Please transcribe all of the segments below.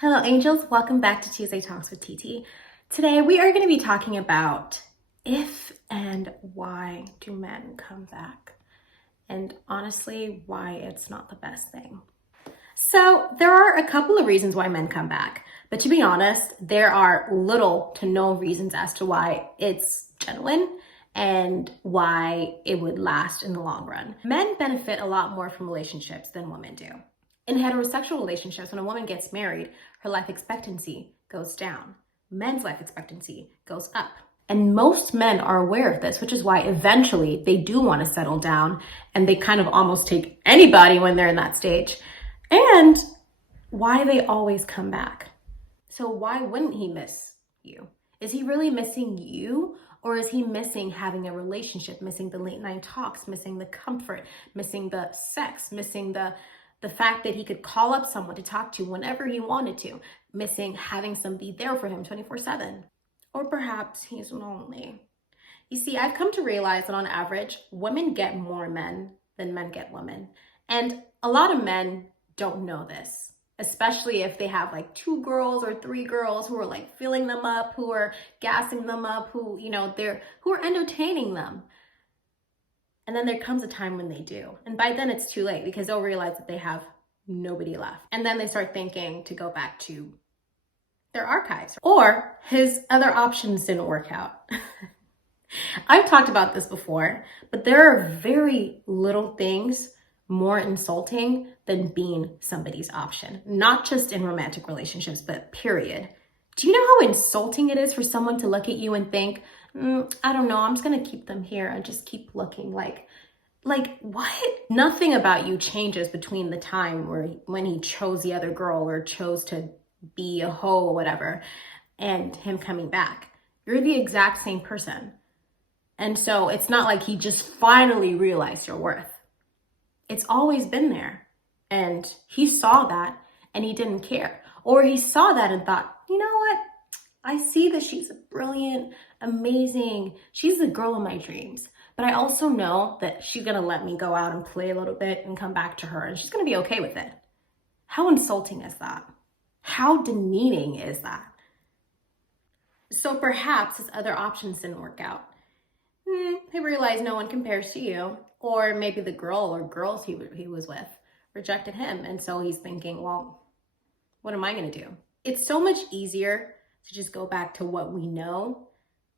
Hello, angels. Welcome back to Tuesday Talks with TT. Today, we are going to be talking about if and why do men come back, and honestly, why it's not the best thing. So, there are a couple of reasons why men come back, but to be honest, there are little to no reasons as to why it's genuine and why it would last in the long run. Men benefit a lot more from relationships than women do. In heterosexual relationships, when a woman gets married, her life expectancy goes down. Men's life expectancy goes up. And most men are aware of this, which is why eventually they do want to settle down and they kind of almost take anybody when they're in that stage. And why they always come back. So why wouldn't he miss you? Is he really missing you? Or is he missing having a relationship, missing the late night talks, missing the comfort, missing the sex, missing the fact that he could call up someone to talk to whenever he wanted to, missing having somebody there for him 24/7. Or perhaps he's lonely. You see, I've come to realize that on average, women get more men than men get women. And a lot of men don't know this, especially if they have like 2 girls or 3 girls who are like filling them up, who are gassing them up, who are entertaining them. And then there comes a time when they do. And by then it's too late because they'll realize that they have nobody left. And then they start thinking to go back to their archives. Or his other options didn't work out. I've talked about this before, but there are very little things more insulting than being somebody's option. Not just in romantic relationships, but period. Do you know how insulting it is for someone to look at you and think, I don't know, I'm just gonna keep them here and just keep looking like what? Nothing about you changes between the time when he chose the other girl or chose to be a hoe or whatever and him coming back. You're the exact same person. And so it's not like he just finally realized your worth. It's always been there. And he saw that and he didn't care. Or he saw that and thought, you know what? I see that she's brilliant, amazing. She's the girl of my dreams. But I also know that she's gonna let me go out and play a little bit and come back to her and she's gonna be okay with it. How insulting is that? How demeaning is that? So perhaps his other options didn't work out. He realized no one compares to you. Or maybe the girl or girls he was with rejected him. And so he's thinking, well, what am I gonna do? It's so much easier to just go back to what we know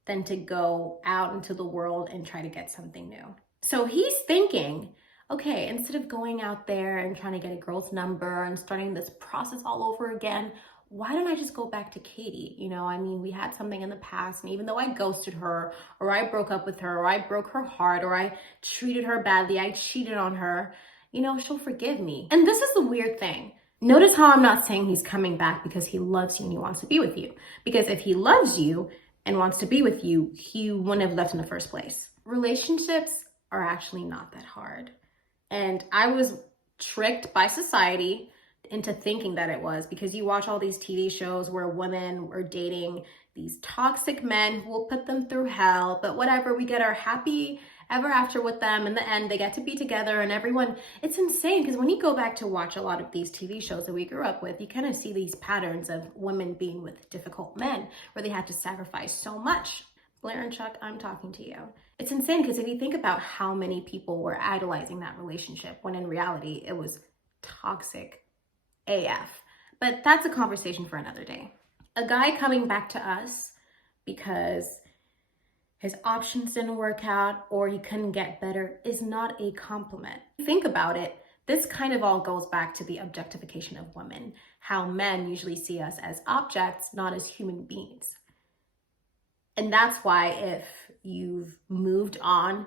than to go out into the world and try to get something new. So he's thinking, okay, instead of going out there and trying to get a girl's number and starting this process all over again, why don't I just go back to Katie? We had something in the past, and even though I ghosted her, or I broke up with her, or I broke her heart, or I treated her badly, I cheated on her, she'll forgive me. And this is the weird thing. Notice how I'm not saying he's coming back because he loves you and he wants to be with you. Because if he loves you and wants to be with you, he wouldn't have left in the first place. Relationships are actually not that hard. And I was tricked by society into thinking that it was, because you watch all these TV shows where women are dating these toxic men who will put them through hell, but whatever, we get our happy ever after with them. In the end, they get to be together and everyone, it's insane because when you go back to watch a lot of these TV shows that we grew up with, you kind of see these patterns of women being with difficult men where they had to sacrifice so much. Blair and Chuck, I'm talking to you. It's insane because if you think about how many people were idolizing that relationship when in reality it was toxic AF. But that's a conversation for another day. A guy coming back to us because his options didn't work out or he couldn't get better is not a compliment. Think about it. This kind of all goes back to the objectification of women, how men usually see us as objects, not as human beings. And that's why if you've moved on,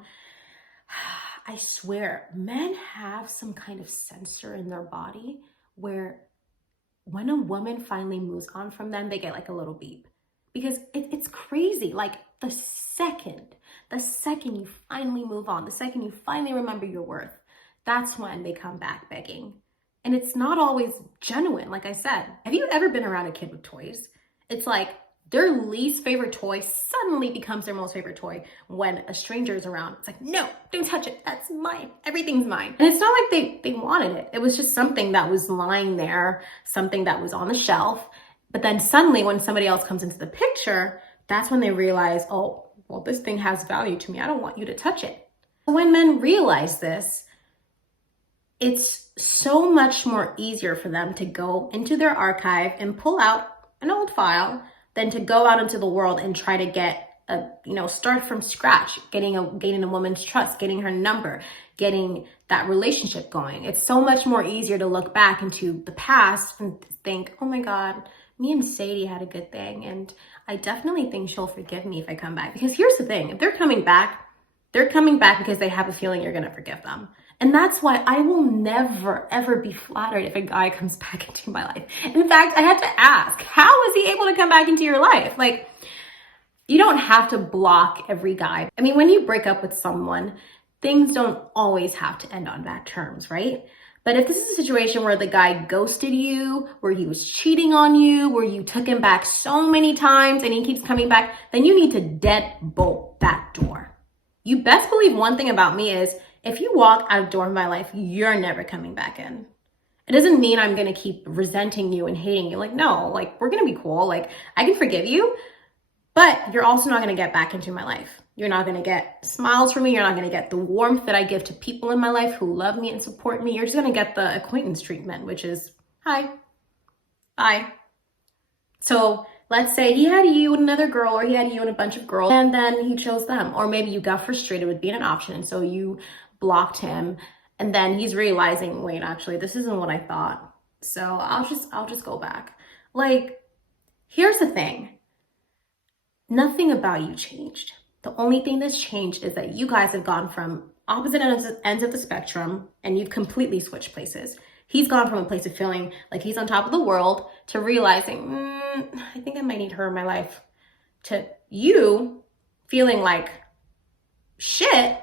I swear, men have some kind of sensor in their body where when a woman finally moves on from them, they get like a little beep. Because it's crazy. Like the second you finally move on, the second you finally remember your worth, that's when they come back begging. And it's not always genuine, like I said. Have you ever been around a kid with toys? It's like Their least favorite toy suddenly becomes their most favorite toy when a stranger is around. It's like, no, don't touch it. That's mine. Everything's mine. And it's not like they wanted it. It was just something that was lying there, something that was on the shelf. But then suddenly when somebody else comes into the picture, that's when they realize, oh, well, this thing has value to me. I don't want you to touch it. When men realize this, it's so much more easier for them to go into their archive and pull out an old file than to go out into the world and try to get start from scratch, gaining a woman's trust, getting her number, getting that relationship going. It's so much more easier to look back into the past and think, oh my God, me and Sadie had a good thing. And I definitely think she'll forgive me if I come back. Because here's the thing, if they're coming back because they have a feeling you're going to forgive them. And that's why I will never, ever be flattered if a guy comes back into my life. In fact, I had to ask, how is he able to come back into your life? Like, you don't have to block every guy. I mean, when you break up with someone, things don't always have to end on bad terms, right? But if this is a situation where the guy ghosted you, where he was cheating on you, where you took him back so many times and he keeps coming back, then you need to deadbolt that door. You best believe one thing about me is, if you walk out of the door of my life, you're never coming back in. It doesn't mean I'm going to keep resenting you and hating you. Like, no, like, we're going to be cool. Like, I can forgive you, but you're also not going to get back into my life. You're not going to get smiles from me. You're not going to get the warmth that I give to people in my life who love me and support me. You're just going to get the acquaintance treatment, which is, hi, bye. So let's say he had you and another girl, or he had you and a bunch of girls, and then he chose them. Or maybe you got frustrated with being an option, and so you blocked him, and then he's realizing, wait, actually, this isn't what I thought. So I'll just go back. Like, here's the thing. Nothing about you changed. The only thing that's changed is that you guys have gone from opposite ends of the spectrum, and you've completely switched places. He's gone from a place of feeling like he's on top of the world to realizing, I think I might need her in my life, to you feeling like shit,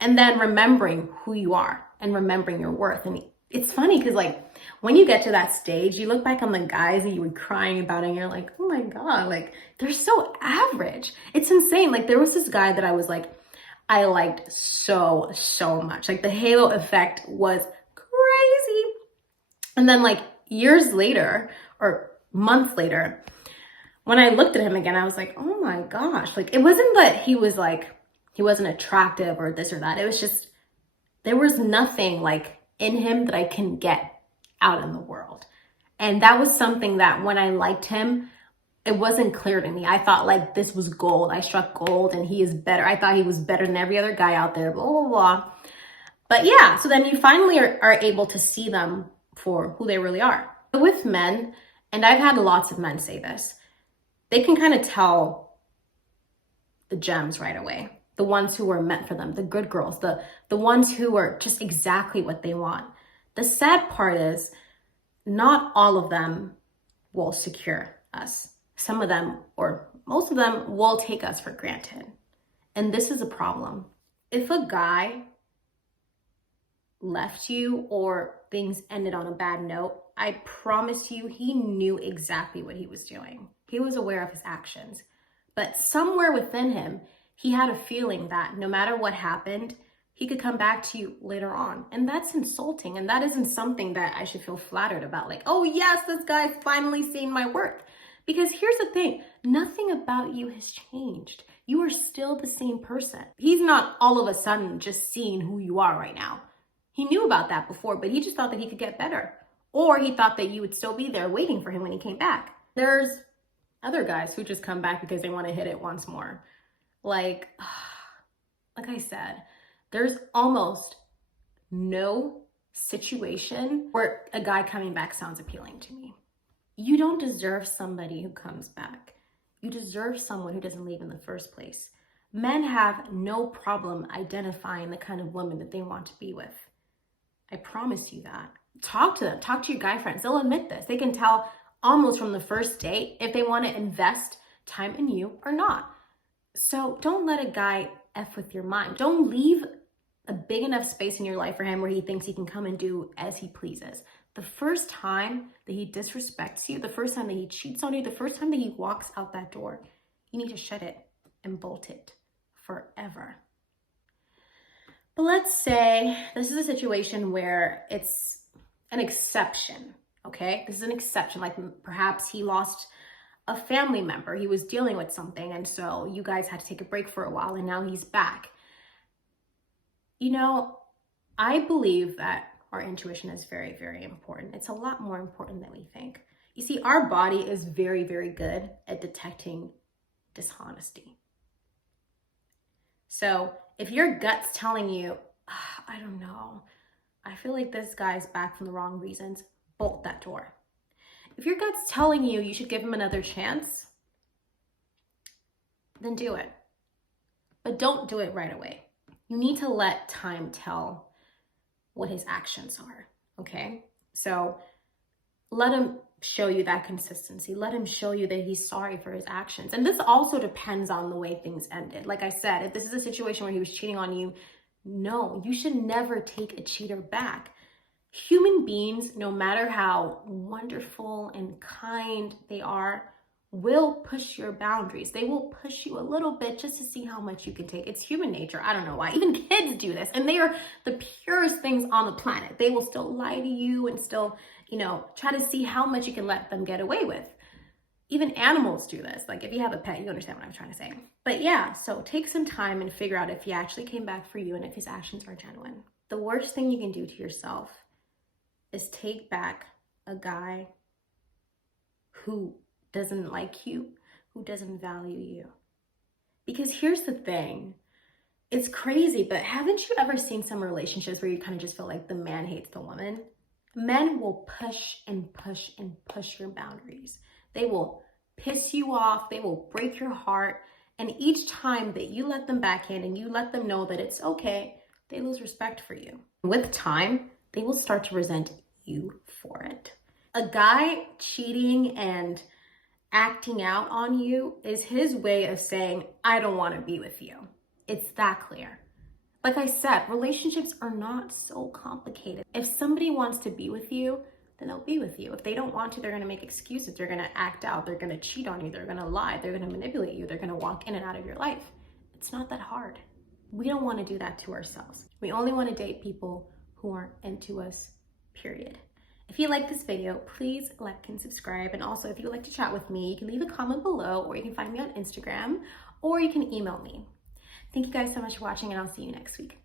and then remembering who you are and remembering your worth. And it's funny because, like, when you get to that stage, you look back on the guys that you were crying about and you're like, oh my God, like, they're so average. It's insane. Like, there was this guy that I was like, I liked so much. Like, the halo effect was crazy. And then, like, years later or months later, when I looked at him again, I was like, oh my gosh. Like, it wasn't that he wasn't attractive or this or that. It was just, there was nothing like in him that I can get out in the world. And that was something that when I liked him, it wasn't clear to me. I thought like this was gold. I struck gold and he is better. I thought he was better than every other guy out there, blah, blah, blah. But yeah, so then you finally are able to see them for who they really are. With men, and I've had lots of men say this, they can kind of tell the gems right away. The ones who were meant for them, the good girls, the ones who are just exactly what they want. The sad part is not all of them will secure us. Some of them, or most of them, will take us for granted. And this is a problem. If a guy left you or things ended on a bad note, I promise you he knew exactly what he was doing. He was aware of his actions. But somewhere within him, he had a feeling that no matter what happened, he could come back to you later on. And that's insulting. And that isn't something that I should feel flattered about. Like, oh yes, this guy's finally seen my worth. Because here's the thing, nothing about you has changed. You are still the same person. He's not all of a sudden just seeing who you are right now. He knew about that before, but he just thought that he could get better. Or he thought that you would still be there waiting for him when he came back. There's other guys who just come back because they want to hit it once more. Like I said, there's almost no situation where a guy coming back sounds appealing to me. You don't deserve somebody who comes back. You deserve someone who doesn't leave in the first place. Men have no problem identifying the kind of woman that they want to be with. I promise you that. Talk to them. Talk to your guy friends. They'll admit this. They can tell almost from the first date if they want to invest time in you or not. So don't let a guy F with your mind. Don't leave a big enough space in your life for him where he thinks he can come and do as he pleases. The first time that he disrespects you, the first time that he cheats on you, the first time that he walks out that door, you need to shut it and bolt it forever. But let's say this is a situation where it's an exception, okay? This is an exception, like perhaps he lost a family member, he was dealing with something, and so you guys had to take a break for a while, and now he's back. You know, I believe that our intuition is very, very important. It's a lot more important than we think. You see, our body is very, very good at detecting dishonesty. So if your gut's telling you, I don't know, I feel like this guy's back from the wrong reasons, bolt that door. If your gut's telling you you should give him another chance, then do it. But don't do it right away. You need to let time tell what his actions are, okay? So let him show you that consistency. Let him show you that he's sorry for his actions. And this also depends on the way things ended. Like I said, if this is a situation where he was cheating on you, no, you should never take a cheater back. Human beings, no matter how wonderful and kind they are, will push your boundaries. They will push you a little bit just to see how much you can take. It's human nature. I don't know why. Even kids do this, and they are the purest things on the planet. They will still lie to you and still, try to see how much you can let them get away with. Even animals do this. Like if you have a pet, you understand what I'm trying to say. But yeah, so take some time and figure out if he actually came back for you and if his actions are genuine. The worst thing you can do to yourself is take back a guy who doesn't like you, who doesn't value you. Because here's the thing, it's crazy, but haven't you ever seen some relationships where you kind of just feel like the man hates the woman? Men will push and push and push your boundaries. They will piss you off, they will break your heart, and each time that you let them backhand and you let them know that it's okay, they lose respect for you. With time, they will start to resent you for it. A guy cheating and acting out on you is his way of saying, I don't want to be with you. It's that clear. Like I said, relationships are not so complicated. If somebody wants to be with you, then they'll be with you. If they don't want to, they're going to make excuses. They're going to act out. They're going to cheat on you. They're going to lie. They're going to manipulate you. They're going to walk in and out of your life. It's not that hard. We don't want to do that to ourselves. We only want to date people who aren't into us, period. If you like this video, please like and subscribe. And also, if you would like to chat with me, you can leave a comment below, or you can find me on Instagram, or you can email me. Thank you guys so much for watching, and I'll see you next week.